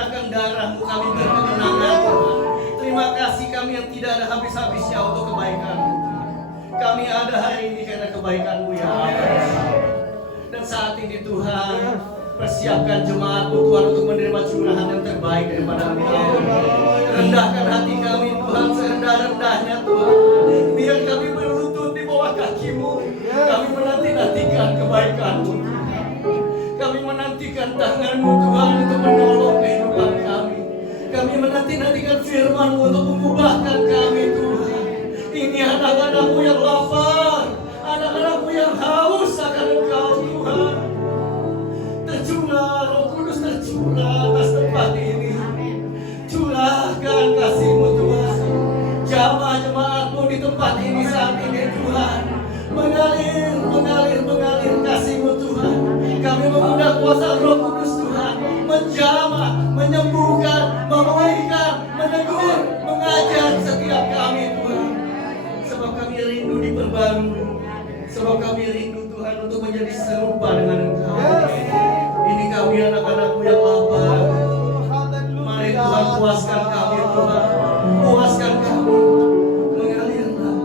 mencurahkan darah-Mu kami berkemenangan Tuhan. Terima kasih kami yang tidak ada habis-habisnya untuk kebaikan-Mu. Kami ada hari ini karena kebaikan-Mu ya Allah. Dan saat ini Tuhan, persiapkan jemaat-Mu Tuhan untuk menerima curahan yang terbaik daripada Engkau. Rendahkan hati kami Tuhan serendah-rendahnya Tuhan. Biar kami berlutut di bawah kaki-Mu. Kami menanti-nantikan kebaikan-Mu. Kami menantikan tangan-Mu Tuhan untuk menolong kehidupan kami. Kami menanti-nantikan firman-Mu untuk mengubahkan kami Tuhan. Ini anak-anak-Mu yang lapar, anak-anak-Mu yang haus akan Engkau Tuhan. Tercurah Roh Kudus, tercurah atas tempat ini. Curahkan kasih-Mu Tuhan. Jamah jemaat-Mu di tempat ini saat ini Tuhan. Mengalir kasih-Mu Tuhan. Kami mengundang kuasa Roh Kudus Tuhan. Menjamah, menyembuhkan, memulihkan, menegur, mengajar setiap kami Tuhan. Sebab kami rindu diperbarui. Sebab kami rindu Tuhan untuk menjadi serupa dengan Engkau. Ini kami anak-anak-Mu yang lapar. Mari Tuhan puaskan kami Tuhan. Puaskan kami. Mengalirlah.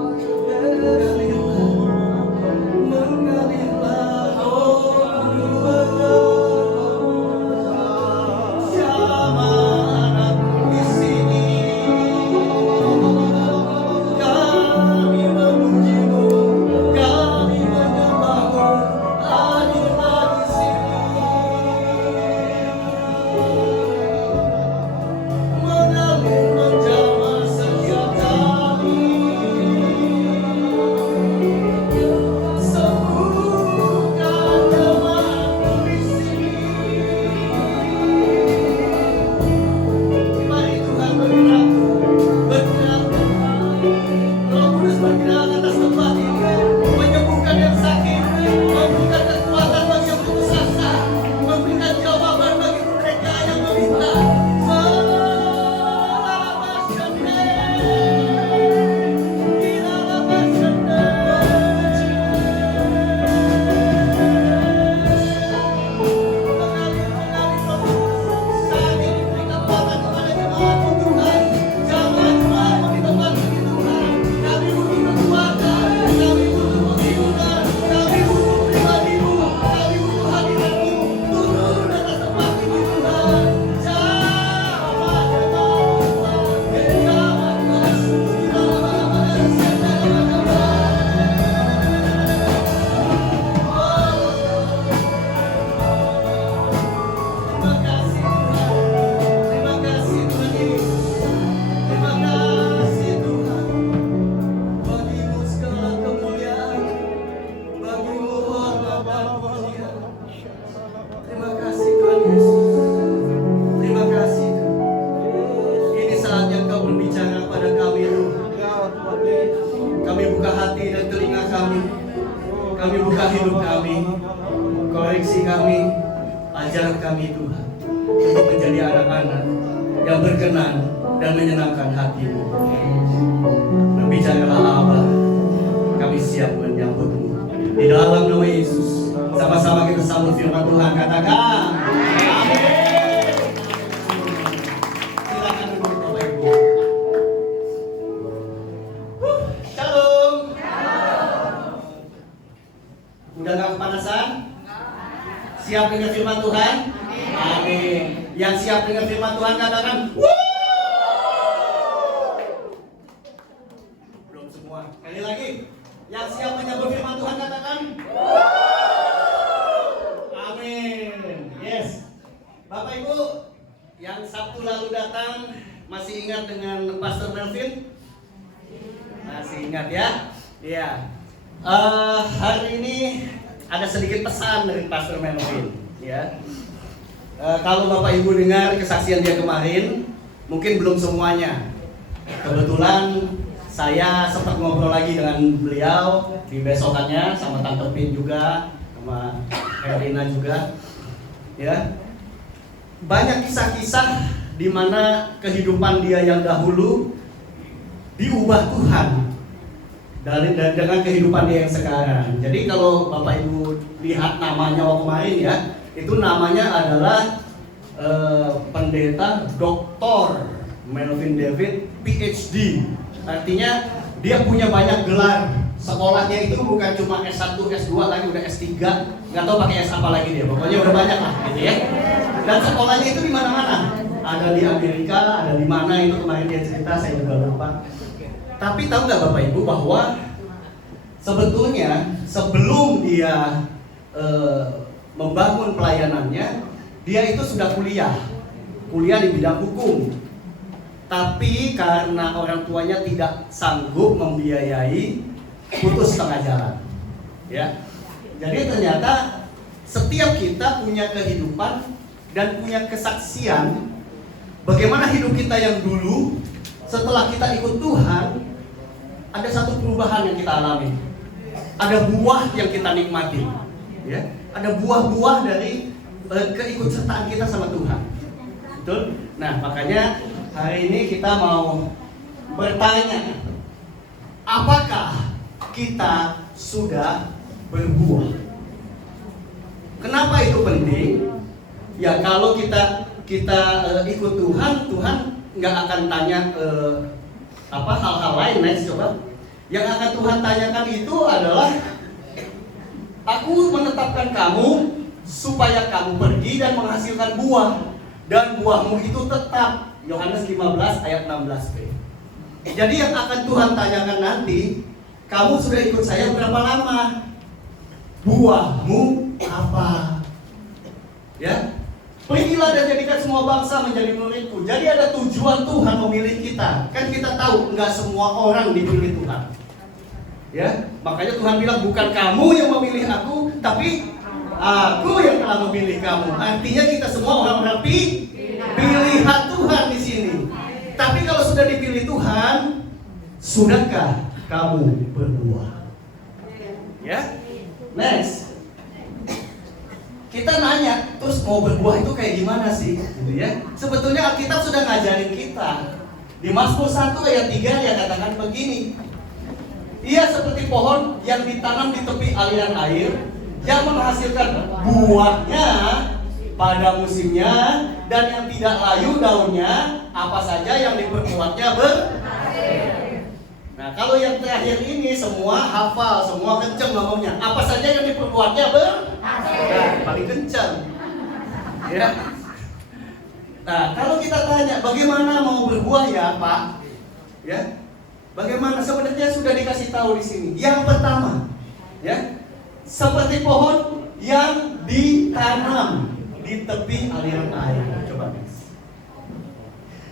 Kami buka hidup kami, koreksi kami, ajar kami Tuhan untuk menjadi anak-anak yang berkenan dan menyenangkan hati-Mu. Berbicaralah Abba, kami siap menyambut-Mu. Di dalam nama Yesus, sama-sama kita sambut firman Tuhan, katakan amin. Silakan duduk Bapak Ibu. Shalom. Udah gak kepanasan? Siap dengan firman Tuhan? Amin. Yang siap dengan firman Tuhan katakan belum semua. Sekali lagi. Yang siap menyambut firman Tuhan katakan amin. Yes. Bapak Ibu yang Sabtu lalu datang masih ingat dengan Pastor Melvin? Masih ingat ya? Iya. Hari ini ada sedikit pesan dari Pastor Melvin, ya. Kalau Bapak Ibu dengar kesaksian dia kemarin, mungkin belum semuanya. Kebetulan saya sempat ngobrol lagi dengan beliau di besokannya sama Tante Pin juga, sama Herlina juga, ya. Banyak kisah-kisah di mana kehidupan dia yang dahulu diubah Tuhan dengan kehidupan dia yang sekarang. Jadi kalau Bapak Ibu lihat namanya kemarin ya, itu namanya adalah pendeta Dr. Melvin David PhD. Artinya dia punya banyak gelar. Sekolahnya itu bukan cuma S1, S2, lagi udah S3. Nggak tahu pakai S apa lagi dia. Pokoknya udah banyak lah gitu ya. Dan sekolahnya itu di mana-mana. Ada di Amerika, ada di mana itu kemarin dia cerita, saya juga lupa. Tapi tahu nggak Bapak Ibu bahwa sebetulnya sebelum dia membangun pelayanannya, dia itu sudah kuliah di bidang hukum. Tapi karena orang tuanya tidak sanggup membiayai, putus setengah jalan. Ya, jadi ternyata setiap kita punya kehidupan dan punya kesaksian. Bagaimana hidup kita yang dulu setelah kita ikut Tuhan, ada satu perubahan yang kita alami. Ada buah yang kita nikmati, ya. Ada buah-buah dari keikutsertaan kita sama Tuhan. Betul? Nah, makanya hari ini kita mau bertanya, apakah kita sudah berbuah? Kenapa itu penting? Ya, kalau kita ikut Tuhan nggak akan tanya hal-hal lain. Next, coba. Yang akan Tuhan tanyakan itu adalah, aku menetapkan kamu supaya kamu pergi dan menghasilkan buah, dan buahmu itu tetap. Yohanes 15 ayat 16b. Jadi yang akan Tuhan tanyakan nanti, kamu sudah ikut saya berapa lama? Buahmu apa? Ya, pergilah dan jadikan semua bangsa menjadi muridku. Jadi ada tujuan Tuhan memilih kita. Kan kita tahu nggak semua orang dipilih Tuhan. Ya, makanya Tuhan bilang bukan kamu yang memilih aku, tapi aku yang telah memilih kamu. Artinya kita semua orang-orang pilihan Tuhan di sini. Tapi kalau sudah dipilih Tuhan, sudahkah kamu berbuah? Ya, next. Kita nanya, terus mau berbuah itu kayak gimana sih? Gitu ya. Sebetulnya Alkitab sudah ngajarin kita. Di Mazmur 1 ayat 3 dia katakan begini. Ia seperti pohon yang ditanam di tepi aliran air, yang menghasilkan buahnya pada musimnya, dan yang tidak layu daunnya, apa saja yang diperbuatnya berhasil. Nah, kalau yang terakhir ini semua hafal, semua kenceng ngomongnya. Apa saja yang diperbuatnya berhasil. Nah, paling kenceng. Ya. Nah, kalau kita tanya bagaimana mau berbuah ya, Pak? Ya. Bagaimana? Sebenarnya sudah dikasih tahu di sini. Yang pertama, ya, seperti pohon yang ditanam di tepi aliran air. Coba, guys.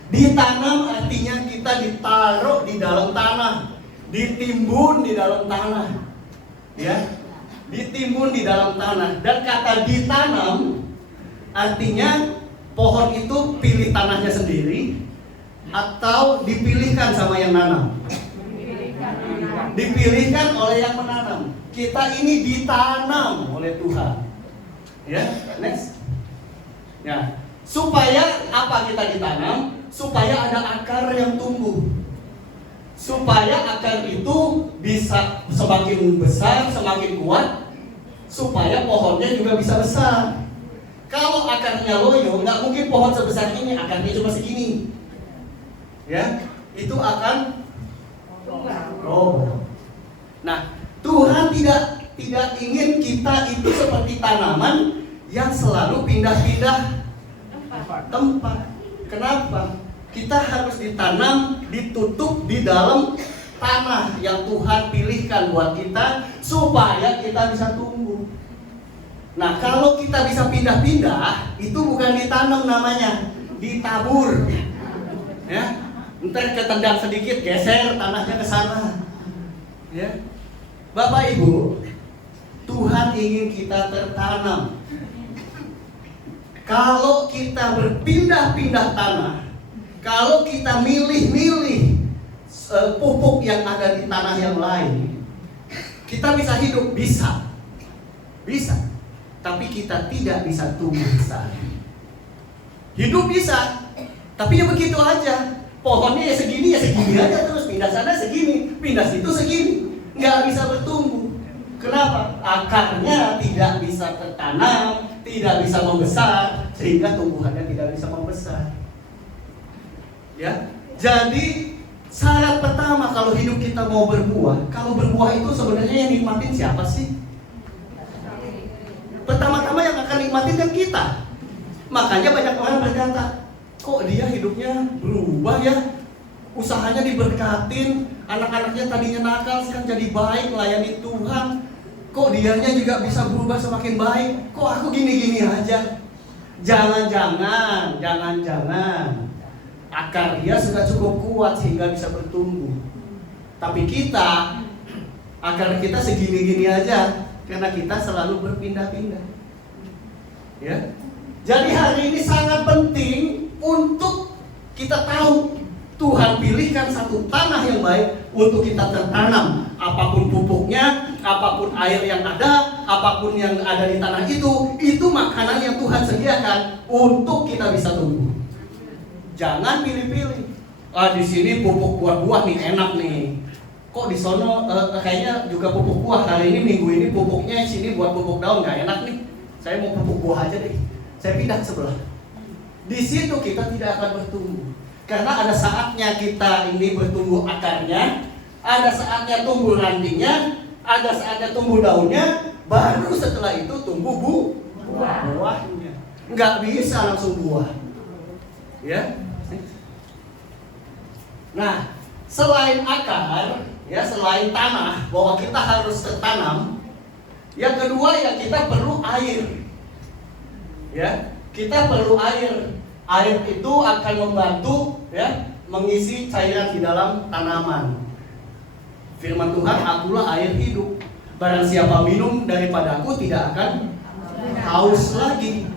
Ditanam artinya kita ditaruh di dalam tanah, ditimbun di dalam tanah, ya, ditimbun di dalam tanah. Dan kata ditanam artinya pohon itu pilih tanahnya sendiri atau dipilihkan sama yang nanam. Dipilihkan oleh yang menanam. Kita ini ditanam oleh Tuhan. Ya, next. Ya, supaya apa kita ditanam? Supaya ada akar yang tumbuh. Supaya akar itu bisa semakin besar, semakin kuat, supaya pohonnya juga bisa besar. Kalau akarnya loyo, nggak mungkin pohon sebesar ini, akarnya cuma segini. Ya, itu akan roboh. Nah, Tuhan tidak ingin kita itu seperti tanaman yang selalu pindah-pindah tempat. Kenapa? Kita harus ditanam, ditutup di dalam tanah yang Tuhan pilihkan buat kita supaya kita bisa tumbuh. Nah, kalau kita bisa pindah-pindah, itu bukan ditanam namanya, ditabur. Ya, ntar ketendang sedikit, geser tanahnya ke sana. Ya, Bapak Ibu, Tuhan ingin kita tertanam. Kalau kita berpindah-pindah tanah, kalau kita milih-milih pupuk yang ada di tanah yang lain, kita bisa hidup, bisa, tapi kita tidak bisa tumbuh besar. Hidup bisa, tapi ya begitu aja. Pohonnya ya segini aja terus, pindah sana segini, pindah situ segini, nggak bisa bertumbuh. Kenapa? Akarnya tidak bisa tertanam, tidak bisa membesar, sehingga tumbuhannya tidak bisa membesar. Ya, jadi syarat pertama kalau hidup kita mau berbuah, kalau berbuah itu sebenarnya yang nikmatin siapa sih? Pertama-tama yang akan nikmatin kan kita. Makanya banyak orang berkata, kok dia hidupnya berubah ya? Usahanya diberkatin, anak-anaknya tadinya nakal sekarang jadi baik, melayani Tuhan. Kok dianya juga bisa berubah semakin baik? Kok aku gini-gini aja? Jangan-jangan akar dia sudah cukup kuat sehingga bisa bertumbuh. Tapi kita, akar kita segini-gini aja karena kita selalu berpindah-pindah. Ya. Jadi hari ini sangat penting untuk kita tahu Tuhan pilihkan satu tanah yang baik untuk kita tertanam. Apapun pupuknya, apapun air yang ada, apapun yang ada di tanah itu makanan yang Tuhan sediakan untuk kita bisa tumbuh. Jangan pilih-pilih. Di sini pupuk buah-buah nih enak nih. Kok di sono kayaknya juga pupuk buah. Hari ini minggu ini pupuknya sini buat pupuk daun nggak enak nih. Saya mau pupuk buah aja deh. Saya pindah ke sebelah. Di situ kita tidak akan bertumbuh. Karena ada saatnya kita ini bertumbuh akarnya, ada saatnya tumbuh rantingnya, ada saatnya tumbuh daunnya, baru setelah itu tumbuh buahnya. Nggak bisa langsung buah. Ya. Nah, selain akar, ya selain tanah bahwa kita harus tertanam, yang kedua ya kita perlu air. Ya, kita perlu air. Air itu akan membantu ya mengisi cairan di dalam tanaman. Firman Tuhan, akulah air hidup. Barang siapa minum daripadaku tidak akan haus lagi.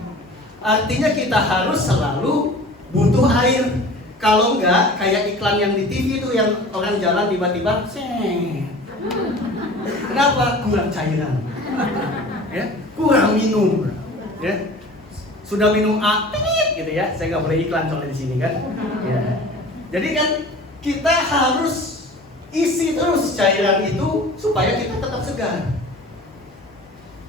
Artinya kita harus selalu butuh air. Kalau enggak, kayak iklan yang di TV itu yang orang jalan tiba-tiba, kenapa? Kurang cairan, ya, kurang minum, ya. Sudah minum A, gitu ya. Saya nggak boleh iklan soalnya di sini kan. Ya. Jadi kan kita harus isi terus cairan itu supaya kita tetap segar.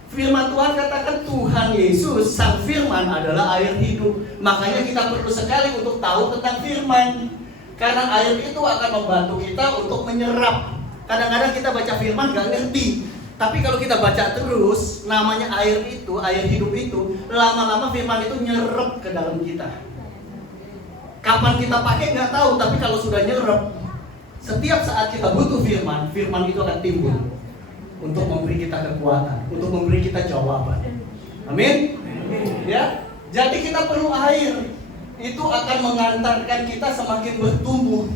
Firman Tuhan katakan Tuhan Yesus, Sang Firman adalah air hidup. Makanya kita perlu sekali untuk tahu tentang Firman. Karena air itu akan membantu kita untuk menyerap. Kadang-kadang kita baca Firman gak ngerti. Tapi kalau kita baca terus, namanya air itu, air hidup itu, lama-lama Firman itu nyerap ke dalam kita. Kapan kita pakai nggak tahu, tapi kalau sudah nyerap, setiap saat kita butuh Firman, Firman itu akan timbul. Untuk memberi kita kekuatan, untuk memberi kita jawaban. Amin. Ya. Jadi kita perlu air. Itu akan mengantarkan kita semakin bertumbuh.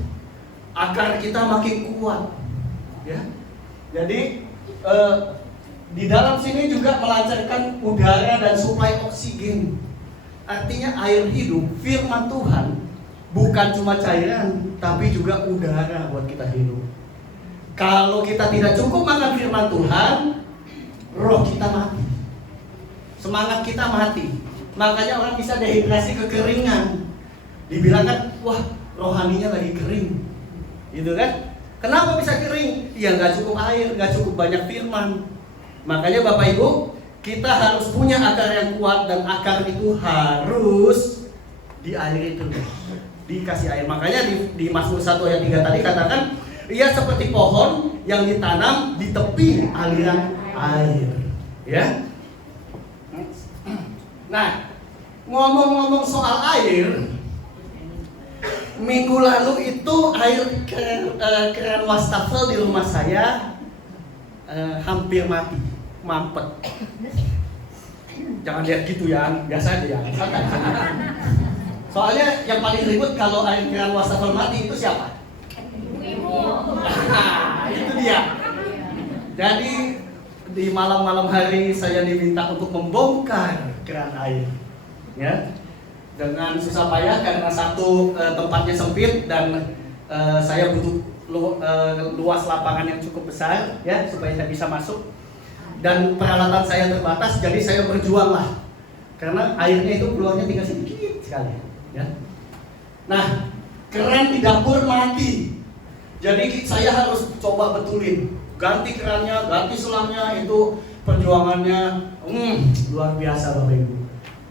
Akar kita makin kuat. Ya. Jadi di dalam sini juga melancarkan udara dan suplai oksigen. Artinya air hidup, firman Tuhan bukan cuma cairan, tapi juga udara buat kita hidup. Kalau kita tidak cukup makan firman Tuhan, roh kita mati, semangat kita mati. Makanya orang bisa dehidrasi, kekeringan. Dibilang kan, wah rohaninya lagi kering, gitu kan? Kenapa bisa kering? Ya nggak cukup air, nggak cukup banyak firman. Makanya Bapak Ibu, kita harus punya akar yang kuat dan akar itu harus diairi terus, dikasih air. Makanya di Mazmur 1 ayat 3 tadi katakan, ia seperti pohon yang ditanam di tepi aliran air. Ya. Nah, ngomong-ngomong soal air, minggu lalu itu air keran wastafel di rumah saya hampir mati, mampet. Jangan lihat gitu ya, biasa aja ya. Soalnya yang paling ribut kalau air keran wastafel mati itu siapa? Nah, itu dia. Jadi di malam-malam hari saya diminta untuk membongkar keran air, ya. Dengan susah payah karena satu tempatnya sempit dan saya butuh luas lapangan yang cukup besar, ya, supaya saya bisa masuk. Dan peralatan saya terbatas, jadi saya berjuang lah. Karena airnya itu keluarnya tinggal sedikit sekali, ya. Nah, keran di dapur mati. Jadi saya harus coba betulin, ganti kerannya, ganti selangnya itu perjuangannya luar biasa Bapak Ibu.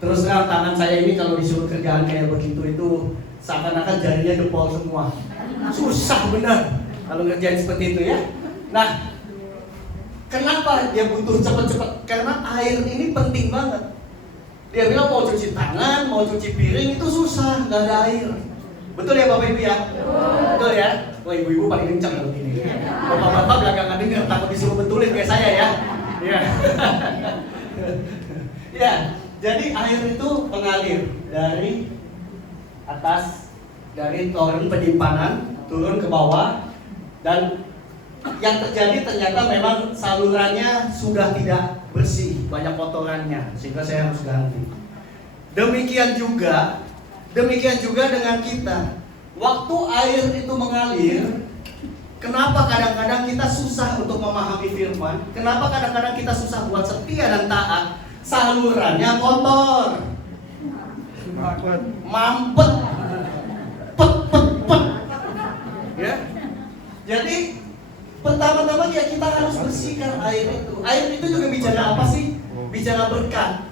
Terus terang tangan saya ini kalau disuruh kerjaan kayak begitu itu seakan-akan jarinya jempol semua. Susah benar kalau ngerjain seperti itu ya. Nah, kenapa dia butuh cepat-cepat? Karena air ini penting banget. Dia bilang mau cuci tangan, mau cuci piring itu susah, nggak ada air. Betul ya Bapak Ibu ya? Betul ya? Wah, ibu-ibu paling kencang kalau gini. Bapak-bapak belakangan dengar takut disuruh betulin kayak saya ya. Ya. Ya, jadi air itu mengalir dari atas, dari toren penyimpanan turun ke bawah, dan yang terjadi ternyata memang salurannya sudah tidak bersih, banyak kotorannya, sehingga saya harus ganti. Demikian juga dengan kita. Waktu air itu mengalir, kenapa kadang-kadang kita susah untuk memahami firman? Kenapa kadang-kadang kita susah buat setia dan taat? Salurannya kotor, mampet, pet. Ya. Jadi pertama-tama ya kita harus bersihkan air itu. Air itu juga bicara apa sih? Bicara berkat.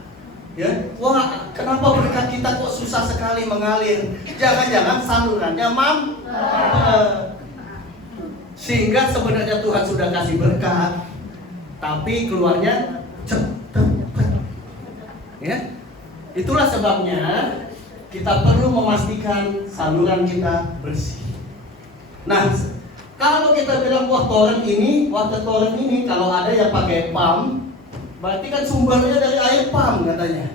Ya, wah, kenapa berkat kita kok susah sekali mengalir? Jangan-jangan salurannya sehingga sebenarnya Tuhan sudah kasih berkat, tapi keluarnya cepet. Ya, itulah sebabnya kita perlu memastikan saluran kita bersih. Nah, kalau kita bilang water toren ini kalau ada yang pakai pump, berarti kan sumbernya dari air pump katanya.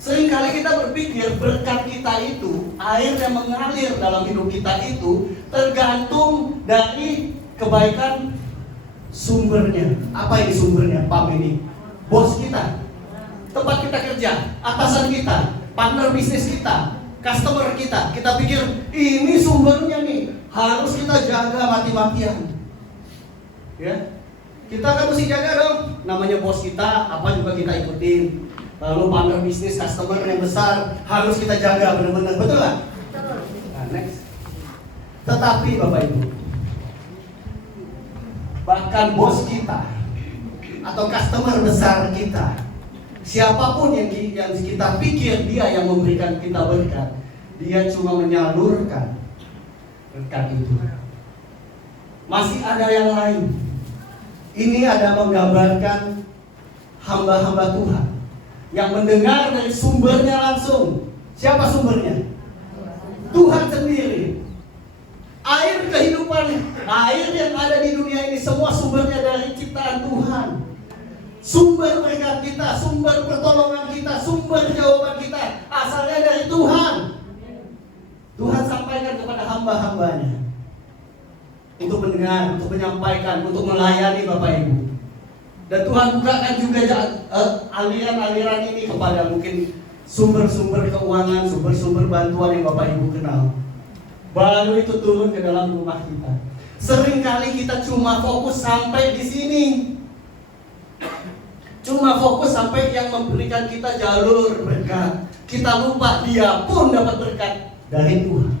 Seringkali kita berpikir berkat kita itu, air yang mengalir dalam hidup kita itu tergantung dari kebaikan sumbernya. Apa ini sumbernya? Pump ini. Bos kita, tempat kita kerja, atasan kita, partner bisnis kita, customer kita. Kita pikir ini sumbernya nih, harus kita jaga mati-matian. Ya. Kita kan mesti jaga dong, namanya bos kita, apa juga kita ikutin. Lalu partner bisnis, customer yang besar, harus kita jaga benar-benar, betul nggak? Nah, next. Tetapi Bapak Ibu, bahkan bos kita atau customer besar kita, siapapun yang kita pikir dia yang memberikan kita berkat, dia cuma menyalurkan berkat itu. Masih ada yang lain. Ini ada menggambarkan hamba-hamba Tuhan yang mendengar dari sumbernya langsung. Siapa sumbernya? Tuhan sendiri. Air kehidupan, air yang ada di dunia ini semua sumbernya dari ciptaan Tuhan. Sumber berkat kita, sumber pertolongan kita, sumber jawaban kita asalnya dari Tuhan. Tuhan sampaikan kepada hamba-hambanya untuk mendengar, untuk menyampaikan, untuk melayani Bapak Ibu. Dan Tuhan bukakan juga aliran-aliran ini kepada mungkin sumber-sumber keuangan, sumber-sumber bantuan yang Bapak Ibu kenal. Baru itu turun ke dalam rumah kita. Seringkali kita cuma fokus sampai di sini. Cuma fokus sampai yang memberikan kita jalur berkat. Kita lupa dia pun dapat berkat dari Tuhan.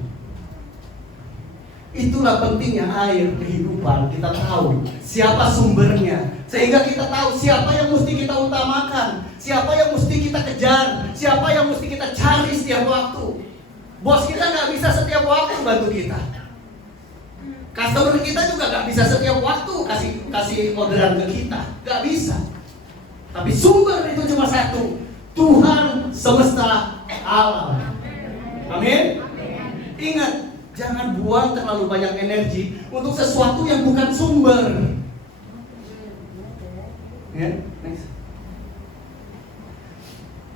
Itulah pentingnya air kehidupan. Kita tahu siapa sumbernya, sehingga kita tahu siapa yang mesti kita utamakan, siapa yang mesti kita kejar, siapa yang mesti kita cari setiap waktu. Bos kita nggak bisa setiap waktu bantu kita. Customer kita juga nggak bisa setiap waktu kasih orderan ke kita, nggak bisa. Tapi sumber itu cuma satu, Tuhan semesta alam. Amin. Ingat, jangan buang terlalu banyak energi untuk sesuatu yang bukan sumber. Ya, next.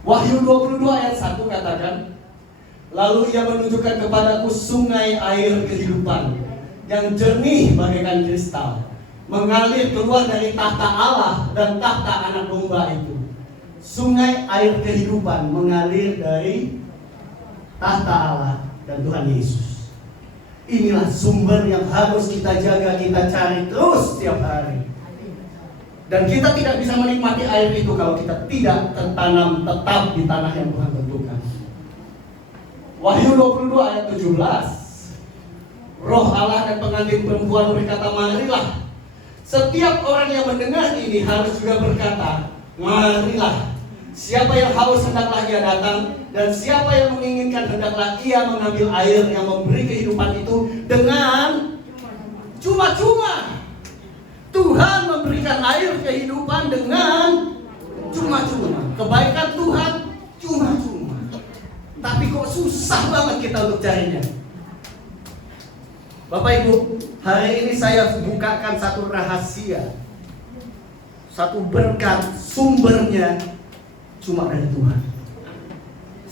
Wahyu 22 ayat 1 katakan, lalu ia menunjukkan kepadaku sungai air kehidupan yang jernih bagaikan kristal, mengalir keluar dari tahta Allah dan tahta anak domba itu. Sungai air kehidupan mengalir dari tahta Allah dan Tuhan Yesus. Inilah sumber yang harus kita jaga, kita cari terus setiap hari. Dan kita tidak bisa menikmati air itu kalau kita tidak tertanam tetap di tanah yang Tuhan tentukan. Wahyu 22 ayat 17. Roh Allah dan pengantin perempuan berkata, marilah Setiap orang yang mendengar ini harus juga berkata, marilah. Siapa yang haus hendaklah ia datang, dan siapa yang menginginkan hendaklah ia mengambil air yang memberi kehidupan itu dengan cuma-cuma. Tuhan memberikan air kehidupan dengan cuma-cuma. Kebaikan Tuhan cuma-cuma. Tapi kok susah banget kita untuk carinya. Bapak Ibu, hari ini saya bukakan satu rahasia, satu berkat, sumbernya cuma dari Tuhan.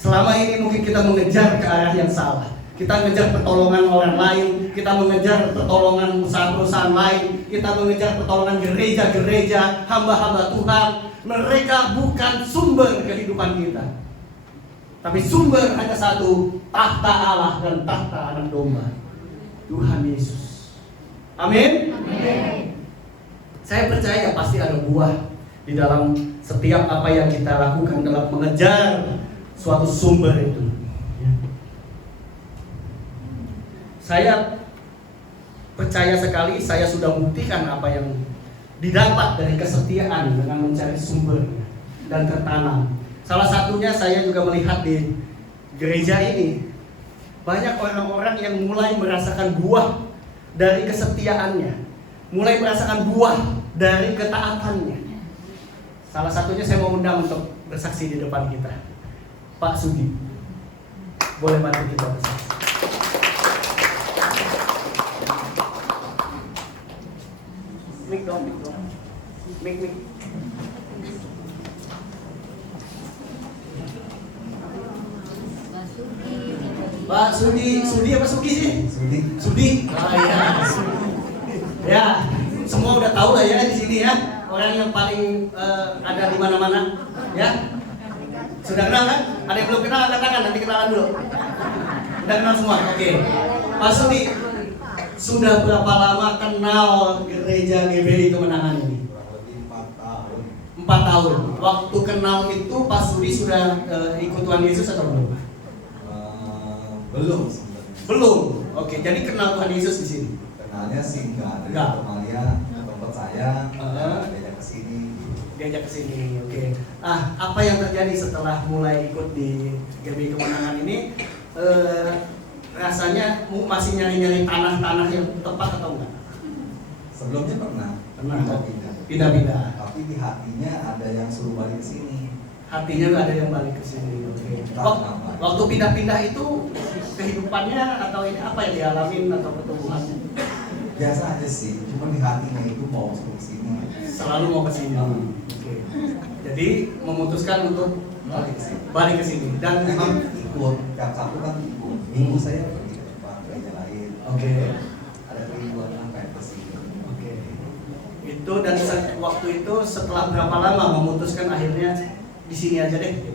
Selama ini mungkin kita mengejar ke arah yang salah. Kita mengejar pertolongan orang lain, kita mengejar pertolongan perusahaan-perusahaan lain, kita mengejar pertolongan gereja-gereja, hamba-hamba Tuhan. Mereka bukan sumber kehidupan kita. Tapi sumber hanya satu, tahta Allah dan tahta Anak Domba, Tuhan Yesus. Amin. Amin. Saya percaya pasti ada buah di dalam setiap apa yang kita lakukan dalam mengejar suatu sumber itu. Saya percaya sekali, saya sudah buktikan apa yang didapat dari kesetiaan dengan mencari sumber dan tertanam. Salah satunya saya juga melihat di gereja ini, banyak orang-orang yang mulai merasakan buah dari kesetiaannya, mulai merasakan buah dari ketaatannya. Salah satunya saya mau undang untuk bersaksi di depan kita, Pak Sudi. Boleh bantu kita bersaksi? Mik dong. Mik. Pak Sudi apa Sugi sih? Sudi. Ah iya. Ya, semua udah tahu lah ya di sini ya. Orang yang paling ada di mana-mana, ya. Sudah kenal kan? Ada yang belum kenal angkat tangan, nanti kenalan dulu. Udah kenal semua, oke. Pak Sudi, sudah berapa lama kenal gereja GBI Kemenangan ini? Lebih 4 tahun. 4 tahun. Waktu kenal itu Pak Sudi sudah ikut Tuhan Yesus atau belum? Belum sebenarnya. Belum. Oke, jadi kenal Tuhan Yesus di sini. Kenalnya sih enggak. Enggak. Kemalia tempat saya diajak ke sini. Diajak ke sini. Oke. Apa yang terjadi setelah mulai ikut di GBI Kemenangan ini? Rasanya masih nyari-nyari tanah-tanah yang tepat atau enggak? Sebelumnya pernah. Pindah-pindah. Tapi di hatinya ada yang suruh balik ke sini. Hatinya nggak ada yang balik ke sini. Oke. Waktu pindah-pindah itu kehidupannya atau ini apa yang dialamin atau pertumbuhannya? Biasa aja sih, cuma di hatinya itu mau ke sini. Selalu mau ke sini. Oke. Jadi memutuskan untuk balik ke sini dan memang ikut tiap Sabtu kan ikut. Minggu saya pergi ke tempat gereja lain. Oke. Ada kerinduan sampai ke sini. Oke. Itu dan waktu itu setelah berapa lama memutuskan akhirnya di sini aja deh?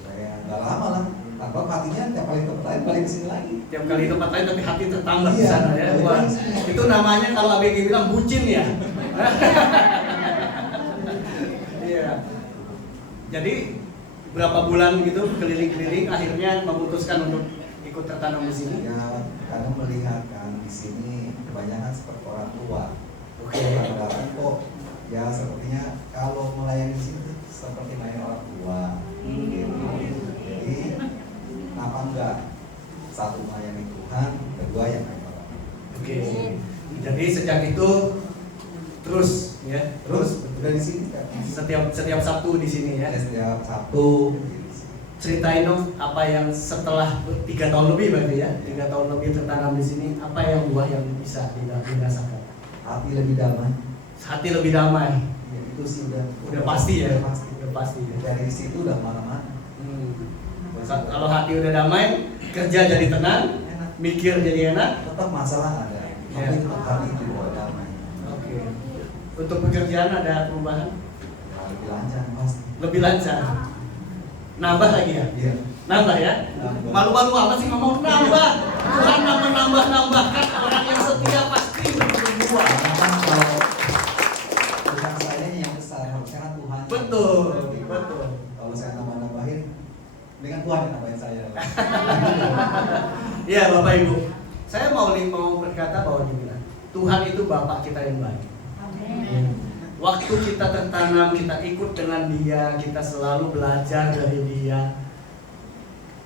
Saya nggak lama lah. Tanpa hatinya tiap kali tempat lain balik ke sini lagi. Tiap kali tempat lain tapi hati tertambah di Iya, sana ya. Wah, itu namanya kalau ABG bilang bucin ya. Iya. Jadi berapa bulan gitu keliling-keliling akhirnya memutuskan untuk ikut tertanam di sini. Ya, karena melihat kan di sini kebanyakan seperti orang tua. Oke. Kadang-kadang kok ya sepertinya kalau melayani di sini seperti melayani orang tua. Gitu. Jadi kenapa enggak satu melayani Tuhan, kedua yang melayani orang. Oke. Jadi sejak itu terus ya, Terus udah di sini kan. setiap Sabtu di sini ya. Setiap Sabtu. Ceritain dong apa yang setelah 3 tahun lebih berarti ya, 3 tahun lebih tertanam di sini, apa yang buah yang bisa dirasakan? Hati lebih damai. Hati lebih damai. Ya, itu sih udah pasti ya. Udah pasti. Udah pasti. Ya. Dari situ udah mana-mana. Kalau hati udah damai, kerja jadi tenang, Enak. mikir jadi enak. Tetap masalah ada. Tapi Ya. tetap hati itu damai. Oke. Untuk pekerjaan ada perubahan? Ya, lebih lancar pasti. Lebih lancar. Nambah lagi ya? Iya. Nambah ya? Nambah. Malu-malu apa sih ngomong nambah? Tuhan nambah-nambahkan orang yang setia pasti berbuah. Karena kan kalau bukan saya yang besar, harusnya kan Tuhan. Betul. Kalau saya nambah-nambahin, dengan Tuhan yang nambahin saya. Iya Bapak Ibu, saya mau berkata bahwa gini, Tuhan itu Bapak kita yang baik. Waktu kita tertanam, kita ikut dengan Dia, kita selalu belajar dari Dia.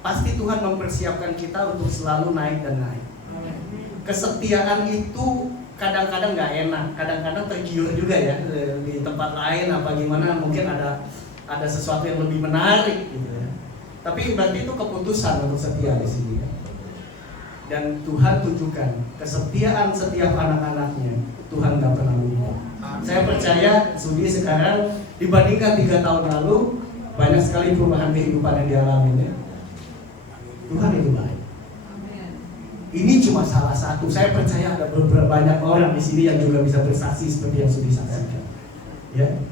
Pasti Tuhan mempersiapkan kita untuk selalu naik dan naik. Kesetiaan itu kadang-kadang nggak enak, kadang-kadang tergiur juga ya di tempat lain apa gimana, mungkin ada sesuatu yang lebih menarik gitu ya. Tapi berarti itu keputusan untuk setia di sini. Dan Tuhan tunjukkan kesetiaan setiap anak-anaknya. Tuhan nggak pernah lupa. Saya percaya Sudi sekarang dibandingkan 3 tahun lalu banyak sekali perubahan kehidupan yang dialami ya. Tuhan itu baik. Ini cuma salah satu. Saya percaya ada beberapa banyak orang di sini yang juga bisa bersaksi seperti yang Sudi saksikan. Ya.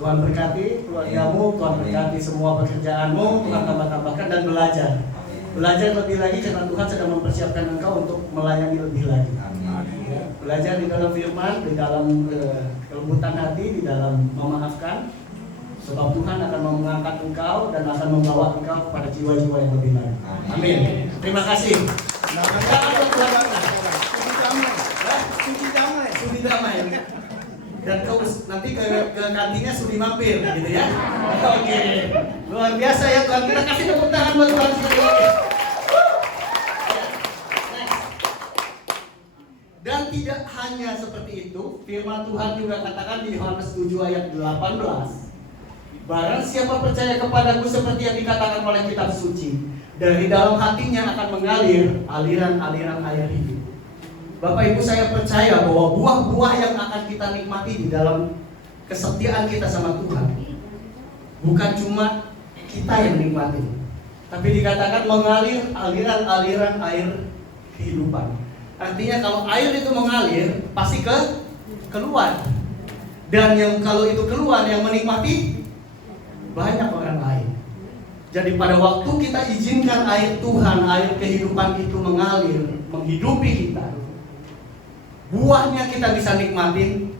Tuhan berkati keluargamu, Tuhan berkati semua pekerjaanmu, Tuhan tambah-tambahkan dan belajar. Belajar lebih lagi karena Tuhan sedang mempersiapkan engkau untuk melayani lebih lagi. Ya, belajar di dalam firman, di dalam kelembutan hati, di dalam memaafkan. Sebab Tuhan akan mengangkat engkau dan akan membawa engkau kepada jiwa-jiwa yang lebih baik. Amin. Terima kasih. Sudi damai. Dan kau nanti ke kantinnya Sudi mampir gitu ya. Oke. Luar biasa ya Tuhan. Kita kasih tepuk tangan buat Tuhan sekali lagi. Dan tidak hanya seperti itu, firman Tuhan juga katakan di Yohanes 7 ayat 18. Barang siapa percaya kepadaku seperti yang dikatakan oleh kitab suci, dari dalam hatinya akan mengalir aliran-aliran air hidup. Bapak Ibu, saya percaya bahwa buah-buah yang akan kita nikmati di dalam kesetiaan kita sama Tuhan bukan cuma kita yang nikmati, tapi dikatakan mengalir aliran-aliran air kehidupan. Artinya kalau air itu mengalir pasti keluar. Dan yang kalau itu keluar yang menikmati banyak orang lain. Jadi pada waktu kita izinkan air Tuhan, air kehidupan itu mengalir, menghidupi kita, buahnya kita bisa nikmatin,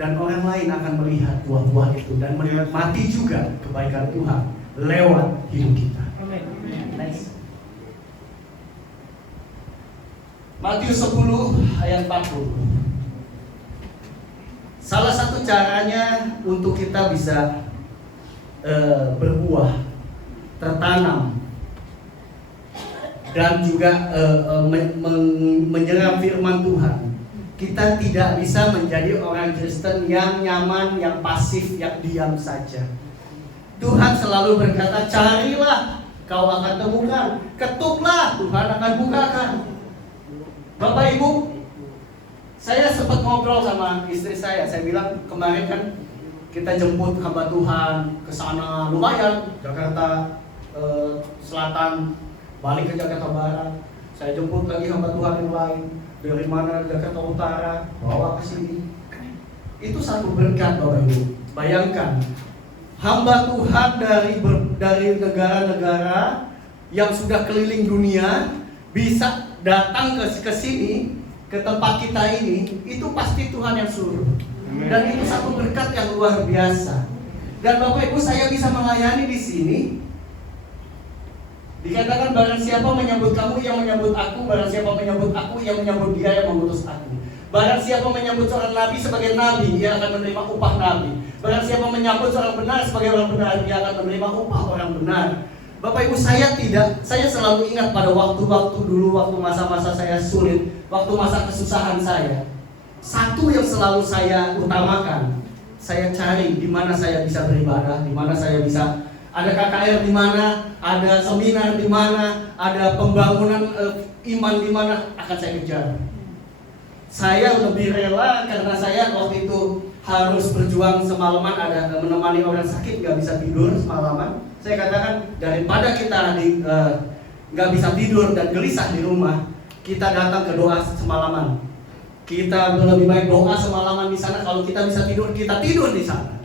dan orang lain akan melihat buah-buah itu dan menikmati juga kebaikan Tuhan lewat hidup kita. Next. Matius 10 ayat 40. Salah satu caranya untuk kita bisa berbuah, tertanam, dan juga menyerap firman Tuhan. Kita tidak bisa menjadi orang Kristen yang nyaman, yang pasif, yang diam saja. Tuhan selalu berkata, carilah, kau akan temukan. Ketuklah, Tuhan akan bukakan. Bapak Ibu, saya sempat ngobrol sama istri saya. Saya bilang kemarin kan kita jemput hamba Tuhan ke sana, lumayan, Jakarta Selatan, balik ke Jakarta Barat. Saya jemput lagi hamba Tuhan yang lain dari mana, Jakarta Utara, bawa ke sini. Itu satu berkat Bapak Ibu. Bayangkan hamba Tuhan dari negara-negara yang sudah keliling dunia bisa datang ke sini, ke tempat kita ini, itu pasti Tuhan yang suruh. Dan itu satu berkat yang luar biasa. Dan Bapak Ibu, saya bisa melayani di sini. Dikatakan barang siapa menyambut kamu, ia menyambut aku. Barang siapa menyambut aku, ia menyambut dia yang mengutus aku. Barang siapa menyambut seorang nabi sebagai nabi, ia akan menerima upah nabi. Barang siapa menyambut seorang benar sebagai orang benar, dia akan menerima upah orang benar. Bapak Ibu, saya selalu ingat pada waktu-waktu dulu, waktu masa-masa saya sulit, waktu masa kesusahan saya. Satu yang selalu saya utamakan, saya cari di mana saya bisa beribadah, di mana saya bisa ada KKR, di mana ada seminar, di mana ada pembangunan iman, di mana akan saya kejar. Saya lebih rela karena saya waktu itu harus berjuang semalaman, ada menemani orang sakit nggak bisa tidur semalaman. Saya katakan daripada kita nggak bisa tidur dan gelisah di rumah, kita datang ke doa semalaman. Kita lebih baik doa semalaman di sana. Kalau kita bisa tidur, kita tidur di sana.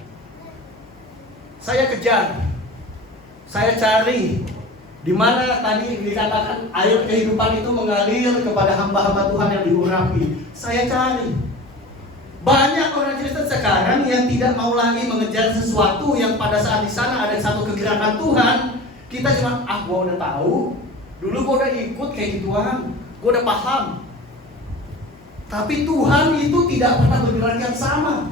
Saya kejar, saya cari di mana tadi dikatakan air kehidupan itu mengalir kepada hamba-hamba Tuhan yang diurapi. Saya cari. Banyak orang Kristen sekarang yang tidak mau lagi mengejar sesuatu yang pada saat di sana ada satu kegerakan Tuhan. Kita cuma, gua udah tahu, dulu gua udah ikut kayak gituan, gua udah paham. Tapi Tuhan itu tidak pernah bergerak yang sama.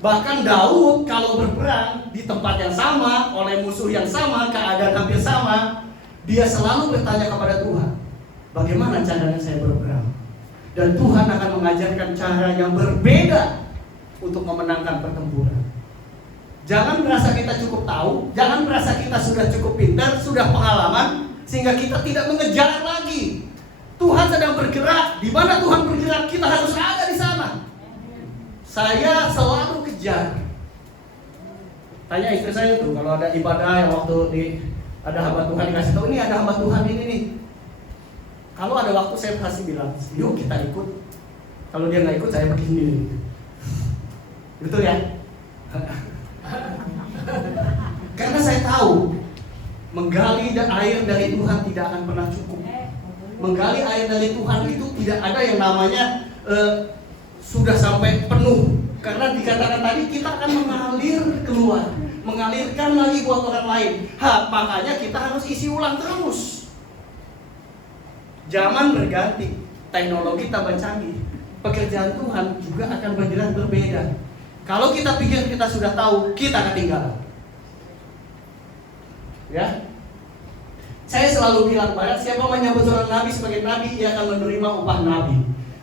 Bahkan Daud kalau berperang di tempat yang sama, oleh musuh yang sama, keadaan hampir sama, dia selalu bertanya kepada Tuhan, bagaimana caranya saya berperang? Dan Tuhan akan mengajarkan cara yang berbeda untuk memenangkan pertempuran. Jangan merasa kita cukup tahu, jangan merasa kita sudah cukup pintar, sudah pengalaman, sehingga kita tidak mengejar lagi. Tuhan sedang bergerak, di mana Tuhan bergerak, kita harus ada di sana. Saya selalu kejar. Tanya istri saya tuh, kalau ada ibadah yang waktu ada hamba Tuhan dikasih tahu, ini ada hamba Tuhan ini nih. Kalau ada waktu saya pasti bilang, yuk kita ikut. Kalau dia nggak ikut, saya pergi sendiri. Betul ya? Karena saya tahu menggali air dari Tuhan tidak akan pernah cukup. Menggali air dari Tuhan itu tidak ada yang namanya sudah sampai penuh. Karena dikatakan tadi kita akan mengalir keluar, mengalirkan lagi buat orang lain. Makanya kita harus isi ulang terus. Zaman berganti, teknologi tambah canggih, pekerjaan Tuhan juga akan bergerak berbeda. Kalau kita pikir kita sudah tahu, kita ketinggalan. Ya, saya selalu bilang, barang siapa menyambut seorang nabi sebagai nabi, ia akan menerima upah nabi.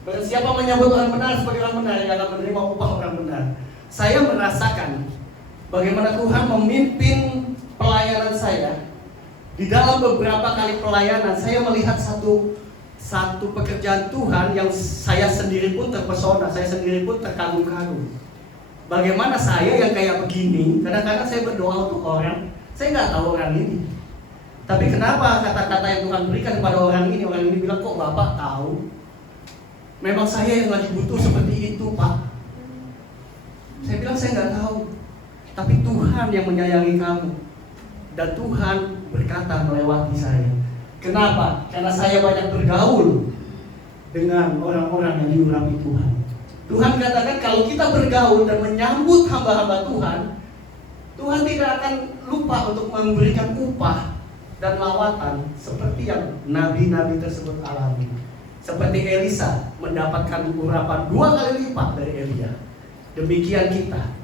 Barang siapa menyambut orang benar sebagai orang benar, ia akan menerima upah orang benar. Saya merasakan bagaimana Tuhan memimpin pelayanan saya. Di dalam beberapa kali pelayanan, saya melihat satu pekerjaan Tuhan yang saya sendiri pun terpesona, saya sendiri pun terkagum-kagum. Bagaimana saya yang kayak begini, kadang-kadang saya berdoa untuk orang, saya nggak tahu orang ini. Tapi kenapa kata-kata yang Tuhan berikan kepada orang ini bilang, kok Bapak tahu? Memang saya yang lagi butuh seperti itu, Pak. Saya bilang saya nggak tahu, tapi Tuhan yang menyayangi kamu. Dan Tuhan berkata melewati saya. Kenapa? Karena saya banyak bergaul dengan orang-orang yang diurapi Tuhan. Tuhan katakan kalau kita bergaul dan menyambut hamba-hamba Tuhan, Tuhan tidak akan lupa untuk memberikan upah dan lawatan seperti yang nabi-nabi tersebut alami. Seperti Elisa mendapatkan urapan 2 kali lipat dari Elia. Demikian kita.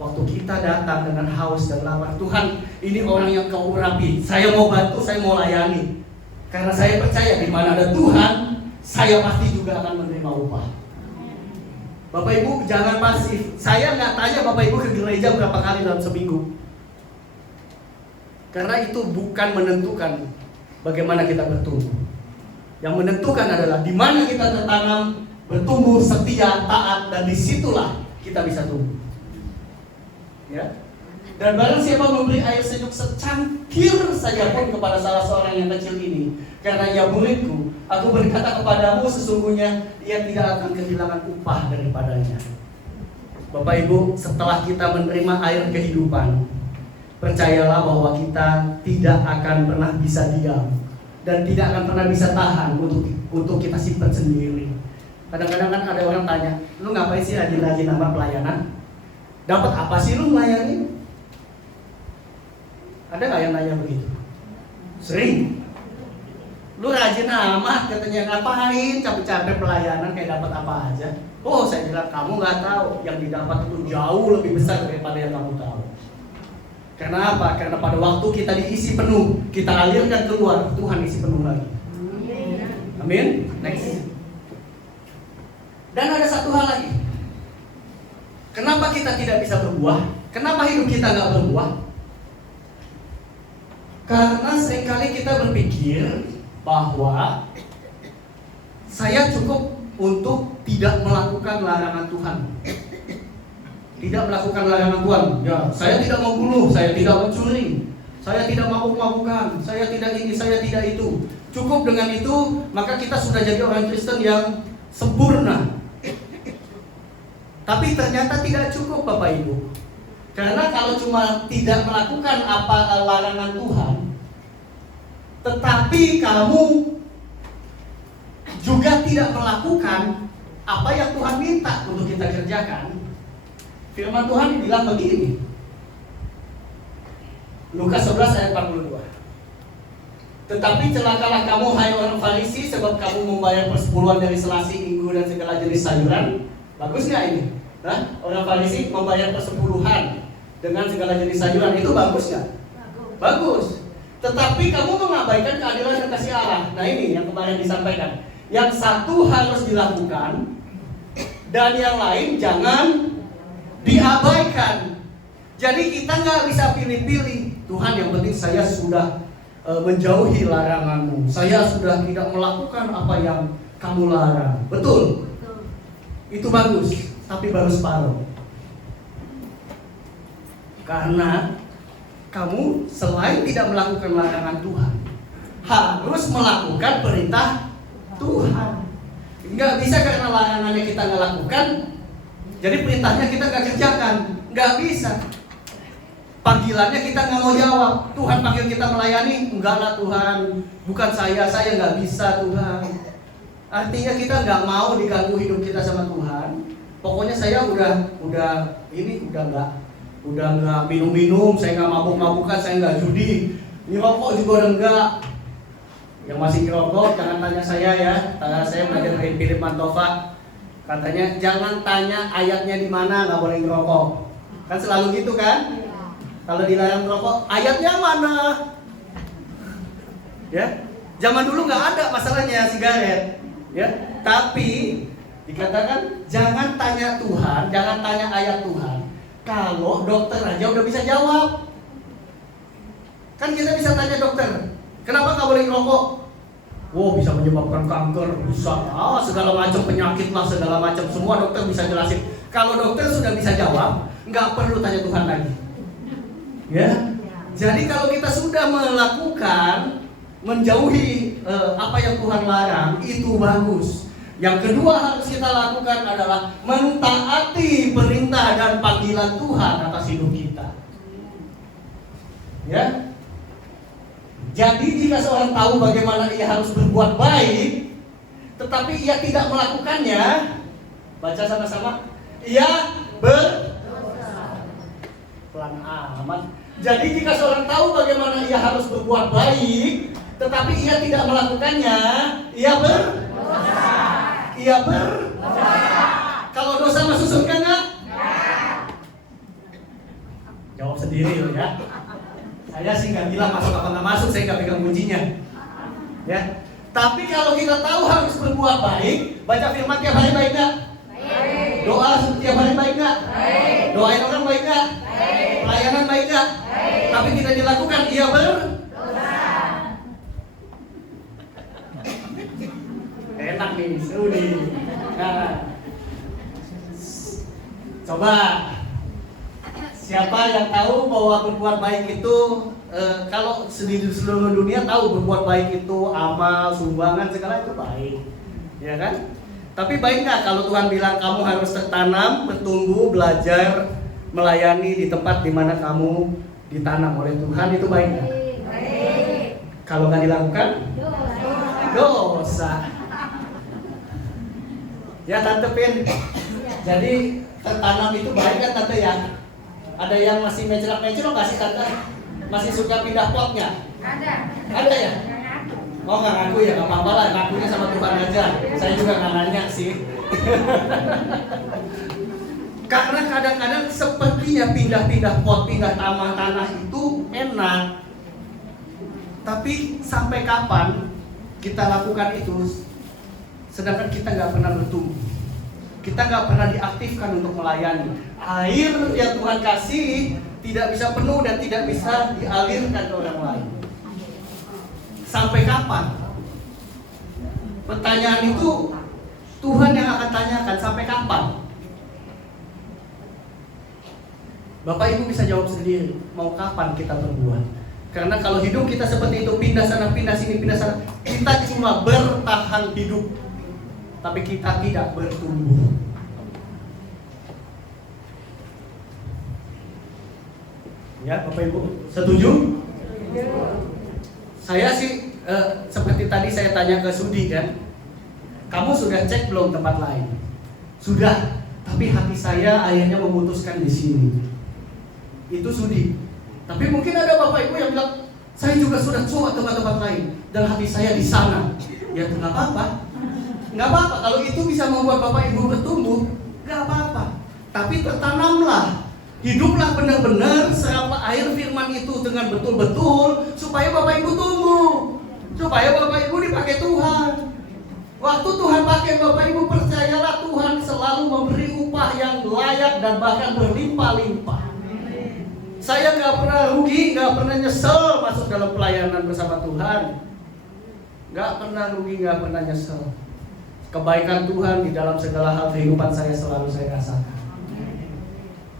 Waktu kita datang dengan haus dan lapar, Tuhan, ini orang yang kau urapi, saya mau bantu, saya mau layani. Karena saya percaya di mana ada Tuhan, saya pasti juga akan menerima upah. Bapak Ibu jangan pasif. Saya nggak tanya Bapak Ibu ke gereja berapa kali dalam seminggu. Karena itu bukan menentukan bagaimana kita bertumbuh. Yang menentukan adalah di mana kita tertanam, bertumbuh, setia, taat, dan disitulah kita bisa tumbuh. Ya. Dan barang siapa memberi air sejuk secangkir saja pun kepada salah seorang yang kecil ini, karena ia muridku, aku berkata kepadamu sesungguhnya ia tidak akan kehilangan upah daripadanya. Bapak Ibu, setelah kita menerima air kehidupan, percayalah bahwa kita tidak akan pernah bisa diam dan tidak akan pernah bisa tahan untuk kita simpan sendiri. Kadang-kadang kan ada orang tanya, lu ngapain sih rajin-rajin nama pelayanan? Dapat apa sih lu melayani? Ada nggak yang nanya begitu? Sering. Lu rajin amat katanya, ngapain capek-capek pelayanan kayak dapat apa aja? Oh, saya bilang kamu nggak tahu, yang didapat itu jauh lebih besar daripada yang kamu tahu. Karena apa? Karena pada waktu kita diisi penuh, kita alirkan keluar, Tuhan isi penuh lagi. Amin. Next. Dan ada satu hal lagi. Kenapa kita tidak bisa berbuah? Kenapa hidup kita nggak berbuah? Karena seringkali kita berpikir bahwa saya cukup untuk tidak melakukan larangan Tuhan. Tidak melakukan larangan Tuhan. Ya, saya tidak membunuh, saya tidak mencuri, saya tidak mabuk-mabukan, saya tidak ini, saya tidak itu. Cukup dengan itu, maka kita sudah jadi orang Kristen yang sempurna. Tapi ternyata tidak cukup Bapak Ibu. Karena kalau cuma tidak melakukan apa larangan Tuhan, tetapi kamu juga tidak melakukan apa yang Tuhan minta untuk kita kerjakan, firman Tuhan bilang begini. Lukas 11 ayat 42. Tetapi celakalah kamu hai orang Farisi, sebab kamu membayar persepuluhan dari selasi, inggu dan segala jenis sayuran. Bagus nggak ini? Nah, orang Farisi membayar persepuluhan dengan segala jenis sayuran, itu bagus nggak? Bagus. Tetapi kamu mengabaikan keadilan dan kasih Allah. Nah ini yang kemarin disampaikan. Yang satu harus dilakukan dan yang lain jangan diabaikan. Jadi kita nggak bisa pilih-pilih. Tuhan, yang penting saya sudah menjauhi laranganmu. Saya sudah tidak melakukan apa yang kamu larang. Betul. Itu bagus, tapi baru separuh. Karena kamu selain tidak melakukan larangan Tuhan, harus melakukan perintah Tuhan. Nggak bisa karena larangannya kita nggak lakukan, jadi perintahnya kita nggak kerjakan. Nggak bisa. Panggilannya kita nggak mau jawab. Tuhan panggil kita melayani, enggak lah Tuhan, bukan saya nggak bisa Tuhan. Artinya kita nggak mau diganggu hidup kita sama Tuhan. Pokoknya saya udah nggak minum-minum, saya nggak mabuk-mabukan, saya nggak judi, ngerokok juga udah enggak. Yang masih ngerokok jangan tanya saya ya. Saya belajar dari Philip Mantova, katanya jangan tanya ayatnya di mana nggak boleh ngerokok. Kan selalu gitu kan? Kalau dilarang merokok, ayatnya mana? Ya, zaman dulu nggak ada masalahnya sigaret, ya. Tapi dikatakan jangan tanya Tuhan, jangan tanya ayat Tuhan. Kalau dokter aja udah bisa jawab, kan kita bisa tanya dokter, kenapa nggak boleh ngerokok? Wow, bisa menyebabkan kanker, bisa, segala macam penyakit lah, segala macam, semua dokter bisa jelasin. Kalau dokter sudah bisa jawab, nggak perlu tanya Tuhan lagi. Ya, jadi kalau kita sudah melakukan menjauhi apa yang Tuhan larang, itu bagus. Yang kedua harus kita lakukan adalah mentaati perintah dan panggilan Tuhan atas hidup kita. Ya. Jadi jika seorang tahu bagaimana ia harus berbuat baik, tetapi ia tidak melakukannya, baca sama-sama, ia berdosa. Pelan amat. Jadi jika seorang tahu bagaimana ia harus berbuat baik, tetapi ia tidak melakukannya, ia berdosa. Ia berdosa. Kalau dosa masuk surga nggak? Jawab sendiri loh ya. Saya sih nggak bilang masuk apa nggak masuk, saya nggak pegang kuncinya. Ya. Tapi kalau kita tahu harus berbuat baik, baca firman tiap hari baik nggak? Baik. Doa tiap hari baik nggak? Baik. Doain orang baik nggak? Baik. Pelayanan baik nggak? Baik. Tapi tidak dilakukan, ia berdosa. Enak nih, seru nih. Nah, coba siapa yang tahu bahwa berbuat baik itu kalau di seluruh dunia tahu berbuat baik itu amal, sumbangan, segala itu baik, ya kan? Tapi baik nggak kalau Tuhan bilang kamu harus tertanam, bertumbuh, belajar, melayani di tempat di mana kamu ditanam oleh Tuhan, itu baik nggak? Baik. Kalau nggak dilakukan, dosa. Ya Tante Pin, jadi tertanam itu baik kan Tante ya? Ada yang masih mencelak-mencelok nggak sih Tante? Masih suka pindah potnya? Ada ya? Oh nggak ngaku ya, nggak apa-apa lah, ngakunya sama Tuhan aja. Saya juga nggak nanya sih. Karena kadang-kadang sepertinya pindah-pindah pot, pindah tanah itu enak. Tapi sampai kapan kita lakukan itu? Sedangkan kita nggak pernah bertumbuh, kita nggak pernah diaktifkan untuk melayani. Air yang Tuhan kasih tidak bisa penuh dan tidak bisa dialirkan ke orang lain. Sampai kapan? Pertanyaan itu Tuhan yang akan tanyakan, sampai kapan? Bapak Ibu bisa jawab sendiri, mau kapan kita berbuat? Karena kalau hidup kita seperti itu, pindah sana, pindah sini, pindah sana, kita cuma bertahan hidup, tapi kita tidak bertumbuh. Ya, Bapak Ibu, setuju? Saya sih seperti tadi saya tanya ke Sudi kan, kamu sudah cek belum tempat lain? Sudah, tapi hati saya akhirnya memutuskan di sini. Itu Sudi. Tapi mungkin ada Bapak Ibu yang bilang, saya juga sudah coba tempat-tempat lain. dan hati saya di sana. Ya nggak apa-apa. Nggak apa-apa kalau itu bisa membuat Bapak Ibu bertumbuh, nggak apa-apa. Tapi tertanamlah, hiduplah benar-benar serap air firman itu dengan betul-betul supaya Bapak Ibu tumbuh, supaya Bapak Ibu dipakai Tuhan. Waktu Tuhan pakai Bapak Ibu, percayalah Tuhan selalu memberi upah yang layak dan bahkan berlimpah-limpah. Saya nggak pernah rugi, nggak pernah nyesel masuk dalam pelayanan bersama Tuhan. Nggak pernah rugi, nggak pernah nyesel. Kebaikan Tuhan di dalam segala hal kehidupan saya selalu saya rasakan.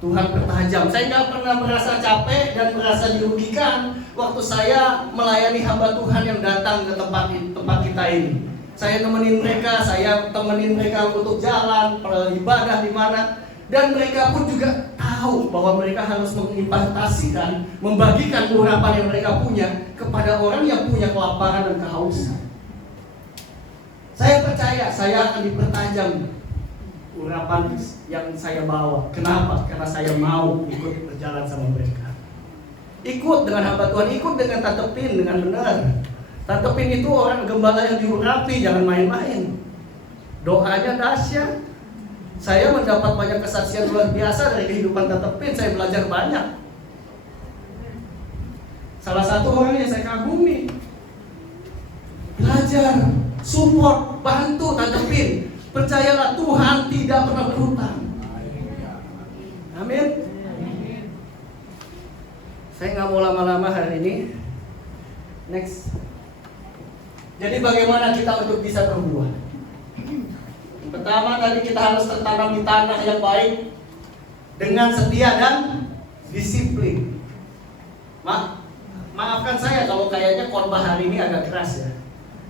Tuhan bertajam. Saya nggak pernah merasa capek dan merasa dirugikan waktu saya melayani hamba Tuhan yang datang ke tempat kita ini. Saya temenin mereka untuk jalan, beribadah di mana. Dan mereka pun juga tahu bahwa mereka harus mengimpartasikan, membagikan urapan yang mereka punya kepada orang yang punya kelaparan dan kehausan. Saya percaya saya akan dipertajam urapan yang saya bawa. Kenapa? Karena saya mau ikut berjalan sama mereka. Ikut dengan hamba Tuhan, ikut dengan Tante Pin dengan benar. Tante Pin itu orang gembala yang diurapi, jangan main-main. Doanya dahsyat. Saya mendapat banyak kesaksian luar biasa dari kehidupan Tante Pin. Saya belajar banyak. Salah satu orang yang saya kagumi. Belajar, support, bantu Tante Pin. Percayalah Tuhan tidak pernah berhutang. Amin. Saya nggak mau lama-lama hari ini. Next. Jadi bagaimana kita untuk bisa berbuah? Pertama tadi kita harus tertanam di tanah yang baik dengan setia dan disiplin. Maafkan saya kalau kayaknya khotbah hari ini agak keras ya.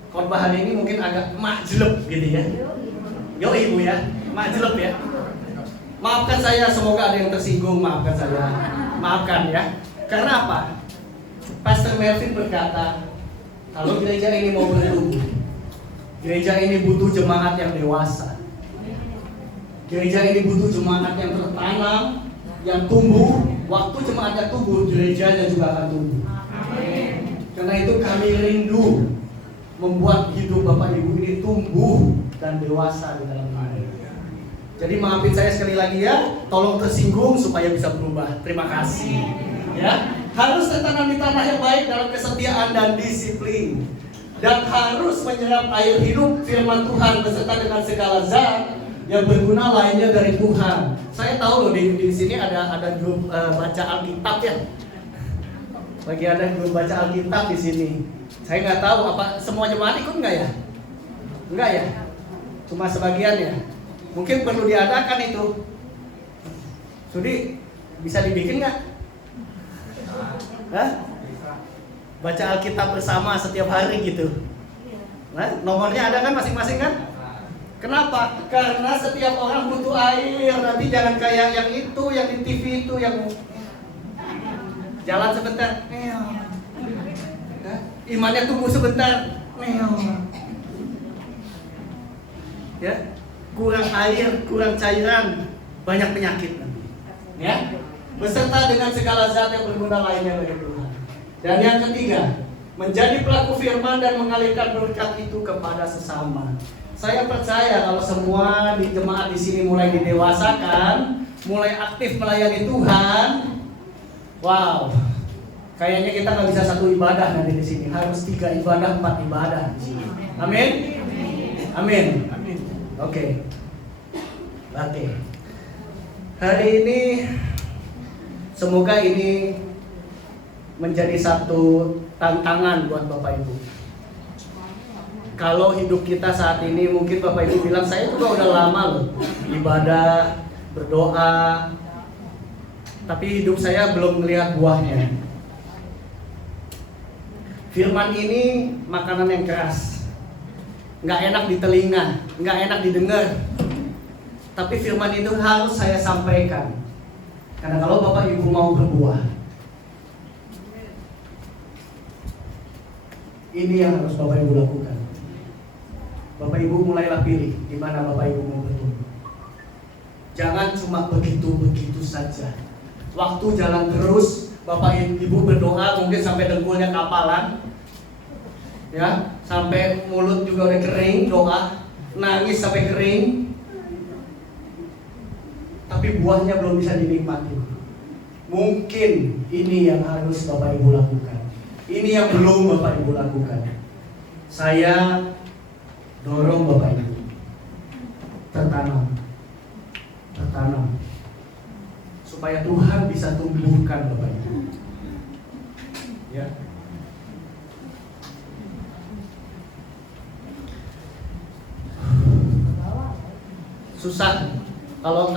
Khotbah hari ini mungkin agak majleb gitu ya. Yo ibu ya, majleb ya. Maafkan saya, semoga ada yang tersinggung, maafkan saya. Maafkan ya. Karena apa? Pastor Melvin berkata, kalau gereja ini mau bertumbuh, gereja ini butuh jemaat yang dewasa. Gereja ini butuh jemaat yang tertanam, yang tumbuh. Waktu jemaatnya tumbuh, gerejanya juga akan tumbuh. Karena itu kami rindu membuat hidup Bapak Ibu ini tumbuh dan dewasa di dalam Tuhan. Jadi maafin saya sekali lagi ya, tolong tersinggung supaya bisa berubah. Terima kasih. Ya, harus tertanam di tanah yang baik dalam kesetiaan dan disiplin. Dan harus menyerap air hidup firman Tuhan beserta dengan segala zat yang berguna lainnya dari Tuhan. Saya tahu loh di sini ada grup baca Alkitab ya. Bagi ada grup baca Alkitab di sini. Saya nggak tahu apa semua jemaat ikut nggak ya? Enggak ya? Cuma sebagian ya. Mungkin perlu diadakan itu. Sudi bisa dibikin nggak? Hah? Baca Alkitab bersama setiap hari gitu. Nah, nomornya ada kan masing-masing kan? Kenapa? Karena setiap orang butuh air. Nanti jangan kayak yang itu, yang di TV itu, yang jalan sebentar, imannya tumbuh sebentar, ya, kurang air, kurang cairan, banyak penyakit nanti. Ya, beserta dengan segala zat yang berguna lainnya bagi Tuhan. Dan yang ketiga, menjadi pelaku firman dan mengalirkan berkat itu kepada sesama. Saya percaya kalau semua di jemaat di sini mulai didewasakan, mulai aktif melayani Tuhan, wow, kayaknya kita nggak bisa satu ibadah nanti di sini, harus 3 ibadah, 4 ibadah di sini. Amin, amin. Oke. Hari ini semoga ini menjadi satu tantangan buat Bapak Ibu. Kalau hidup kita saat ini mungkin Bapak Ibu bilang, saya juga udah lama loh ibadah, berdoa, tapi hidup saya belum melihat buahnya. Firman ini makanan yang keras, nggak enak di telinga, nggak enak didengar. Tapi firman itu harus saya sampaikan. Karena kalau Bapak Ibu mau berbuah, ini yang harus Bapak Ibu lakukan. Bapak Ibu mulailah pilih di mana Bapak Ibu mau bertumbuh. Jangan cuma begitu-begitu saja. Waktu jalan terus, Bapak Ibu berdoa mungkin sampai dengkulnya kapalan. Ya, sampai mulut juga udah kering, doa, nangis sampai kering. Tapi buahnya belum bisa dinikmati. Mungkin ini yang harus Bapak Ibu lakukan. Ini yang belum Bapak Ibu lakukan. Saya dorong Bapak Ibu tertanam supaya Tuhan bisa tumbuhkan Bapak Ibu. Ya. Susah kalau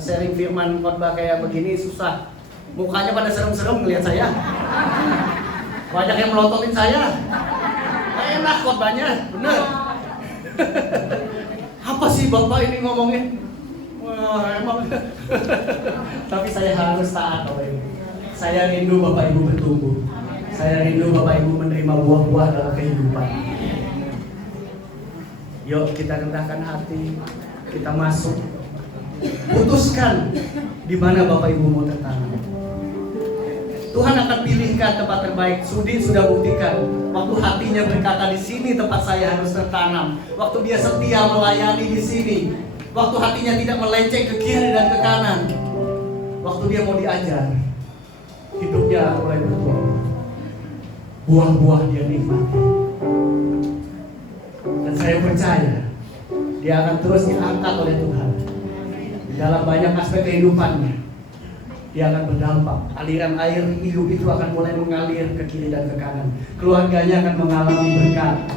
sharing firman khotbah kayak begini susah. Mukanya pada serem-serem ngelihat saya. Banyak yang melototin saya. Enak khotbahnya, bener. Apa sih Bapak ini ngomongin? Wah, emang. Tapi saya harus taat Bapak Ibu. Saya rindu Bapak Ibu bertumbuh. Saya rindu Bapak Ibu menerima buah-buah dalam kehidupan. Yuk kita rendahkan hati, kita masuk. Putuskan di mana Bapak Ibu mau tertanam. Tuhan akan pilihkan tempat terbaik. Sudi sudah buktikan. Waktu hatinya berkata di sini tempat saya harus tertanam. Waktu dia setia melayani di sini. Waktu hatinya tidak melenceng ke kiri dan ke kanan. Waktu dia mau diajar, hidupnya mulai bertumbuh. Buah-buah dia nikmati. Dan saya percaya dia akan terus diangkat oleh Tuhan dalam banyak aspek kehidupannya. Dia akan berdampak. Aliran air hidup itu akan mulai mengalir ke kiri dan ke kanan. Keluarganya akan mengalami berkat.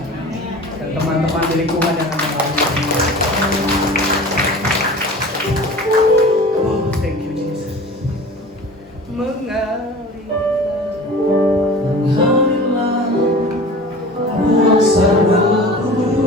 Dan teman-teman di lingkungan yang akan mengalami berkat. Oh, thank you Jesus. Mengalirlah buah sarwa kudus.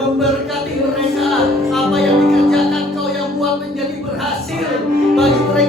Memberkati mereka, apa yang dikerjakan Kau yang buat menjadi berhasil bagi mereka.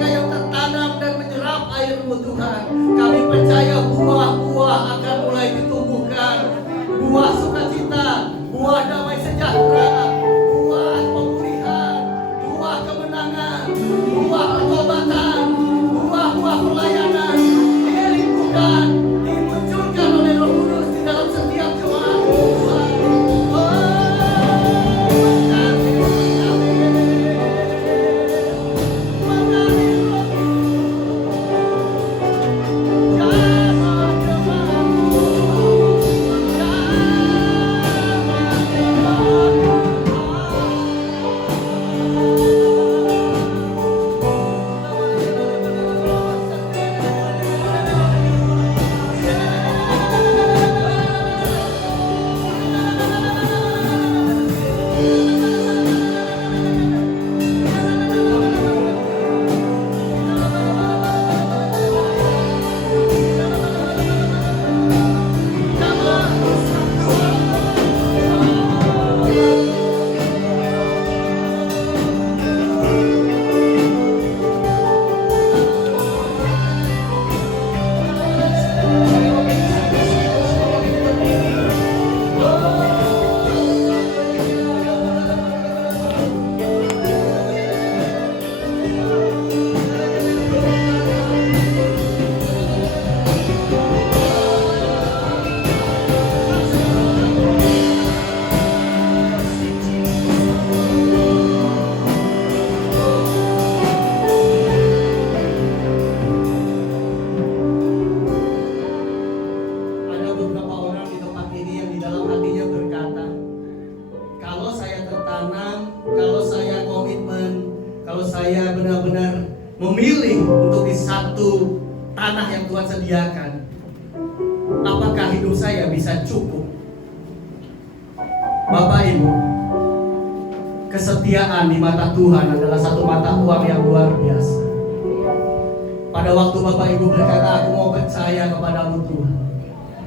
memilih untuk di satu tanah yang Tuhan sediakan, apakah hidup saya bisa cukup? Bapak Ibu, kesetiaan di mata Tuhan adalah satu mata uang yang luar biasa. Pada waktu Bapak Ibu berkata, aku mau percaya kepadamu Tuhan,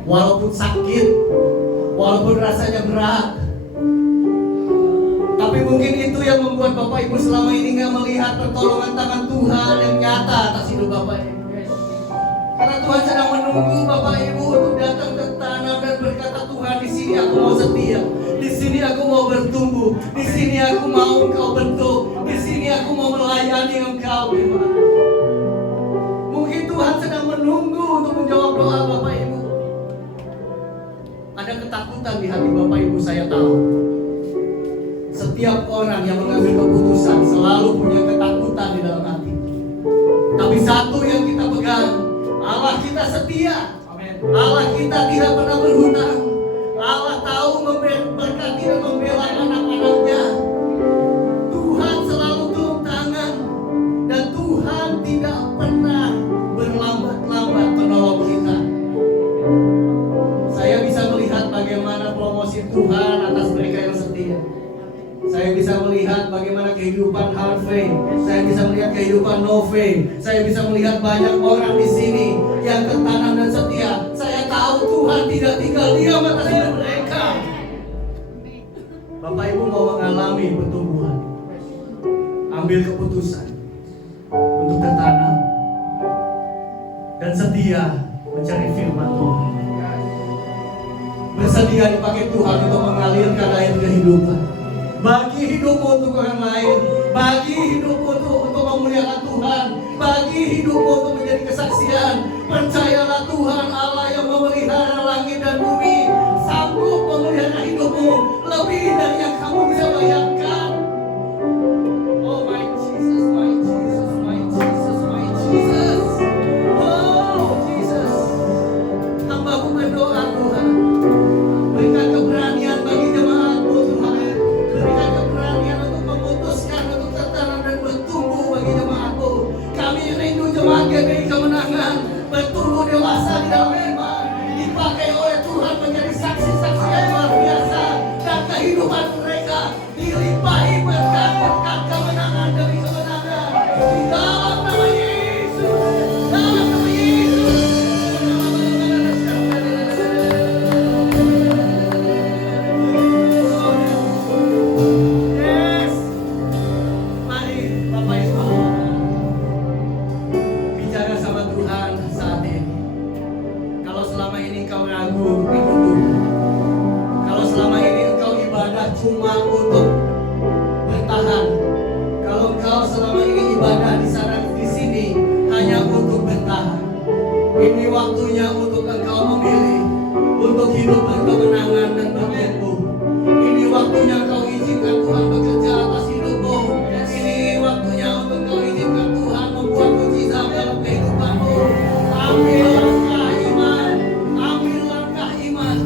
walaupun sakit, walaupun rasanya berat, tapi mungkin itu yang membuat Bapak Ibu selama ini gak melihat pertolongan tangan Tuhan yang nyata atas hidup Bapak Ibu. Karena Tuhan sedang menunggu Bapak Ibu untuk datang ke tanah dan berkata, Tuhan, di sini aku mau setia, di sini aku mau bertumbuh, di sini aku mau Engkau bentuk, di sini aku mau melayani Engkau, Tuhan. Mungkin Tuhan sedang menunggu untuk menjawab doa Bapak Ibu. Ada ketakutan di hati Bapak Ibu, saya tahu. Setiap orang yang mengambil keputusan selalu punya ketakutan di dalam hati. Tapi satu yang kita pegang, Allah kita setia. Allah kita tidak pernah berhutang. Allah tahu memberkati dan membela anak-anaknya. Tuhan selalu turun tangan, dan Tuhan tidak pernah berlambat-lambat menolong kita. Saya bisa melihat bagaimana promosi Tuhan atas mereka yang setia. Saya bisa melihat bagaimana kehidupan Harvey. Saya bisa melihat kehidupan Nove. Saya bisa melihat banyak orang di sini yang tertanam dan setia. Saya tahu Tuhan tidak tinggal diam atas hidup mereka. Bapak Ibu mau mengalami pertumbuhan, ambil keputusan untuk tertanam dan setia mencari firman Tuhan. Bersedia dipakai Tuhan untuk mengalirkan air kehidupan. Bagi hidupmu untuk orang lain, bagi hidupmu untuk memuliakan Tuhan, bagi hidupmu untuk menjadi kesaksian. Percayalah Tuhan Allah yang memelihara langit dan bumi sanggup memelihara hidupmu lebih dari yang kamu bisa bayangkan. Oh my Jesus, my Jesus, my Jesus, my Jesus. Oh Jesus, hamba-Mu berdoa Tuhan, berikan keberanian bagi jemaat-Mu Tuhan. Berikan keberanian untuk memutuskan, untuk tertanam dan bertumbuh bagi jemaat-Mu. Kami rindu jemaat GBI Kemenangan bertumbuh dewasa di dalam iman, dipakai oleh Tuhan menjadi saksi-saksi yang luar biasa, dan kehidupan mereka dilimpahi berkat-berkat kemenangan demi kemenangan. Di dalam nama Yesus, dalam nama Yesus. Yes. Mari Bapak Ibu bicara sama Tuhan saat ini. Kalau selama ini engkau ragu untuk ikut Tuhan, kalau selama ini engkau ibadah cuma untuk bertahan, kalau engkau selama ini ibadah di sana di sini hanya untuk bertahan, ini waktunya untuk engkau memilih untuk hidup berkemenangan dan bertumbuh. Ini waktunya engkau izinkan Tuhan bekerja atas hidupmu. Ini waktunya untuk engkau izinkan Tuhan membuat mujizat dalam kehidupanmu. Ambil langkah iman, ambil langkah iman.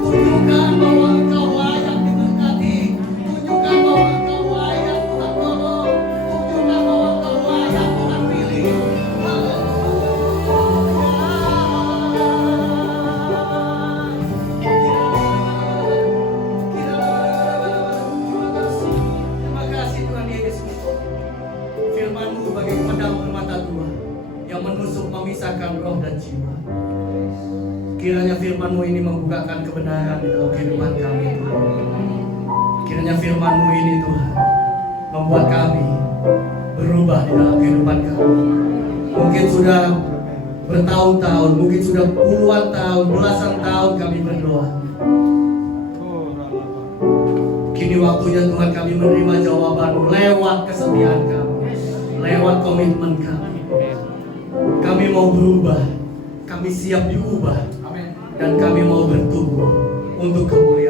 Tunjukkan bahwa engkau layak diberkati. Tunjukkan bahwa engkau layak Tuhan tolong. Tunjukkan bahwa engkau layak Tuhan pilih. Terima kasih Tuhan Yesus. Firman-Mu bagai pedang bermata dua yang menusuk memisahkan roh dan jiwa. Kiranya firman-Mu ini membukakan kebenaran di dalam kehidupan kami, Tuhan. Kiranya firman-Mu ini Tuhan membuat kami berubah di dalam kehidupan kami. Mungkin sudah bertahun-tahun, mungkin sudah puluhan tahun, belasan tahun kami berdoa. Kini waktunya Tuhan kami menerima jawaban-Mu lewat kesetiaan kami, lewat komitmen kami. Kami mau berubah, kami siap diubah, dan kami mau bertumbuh untuk kemuliaan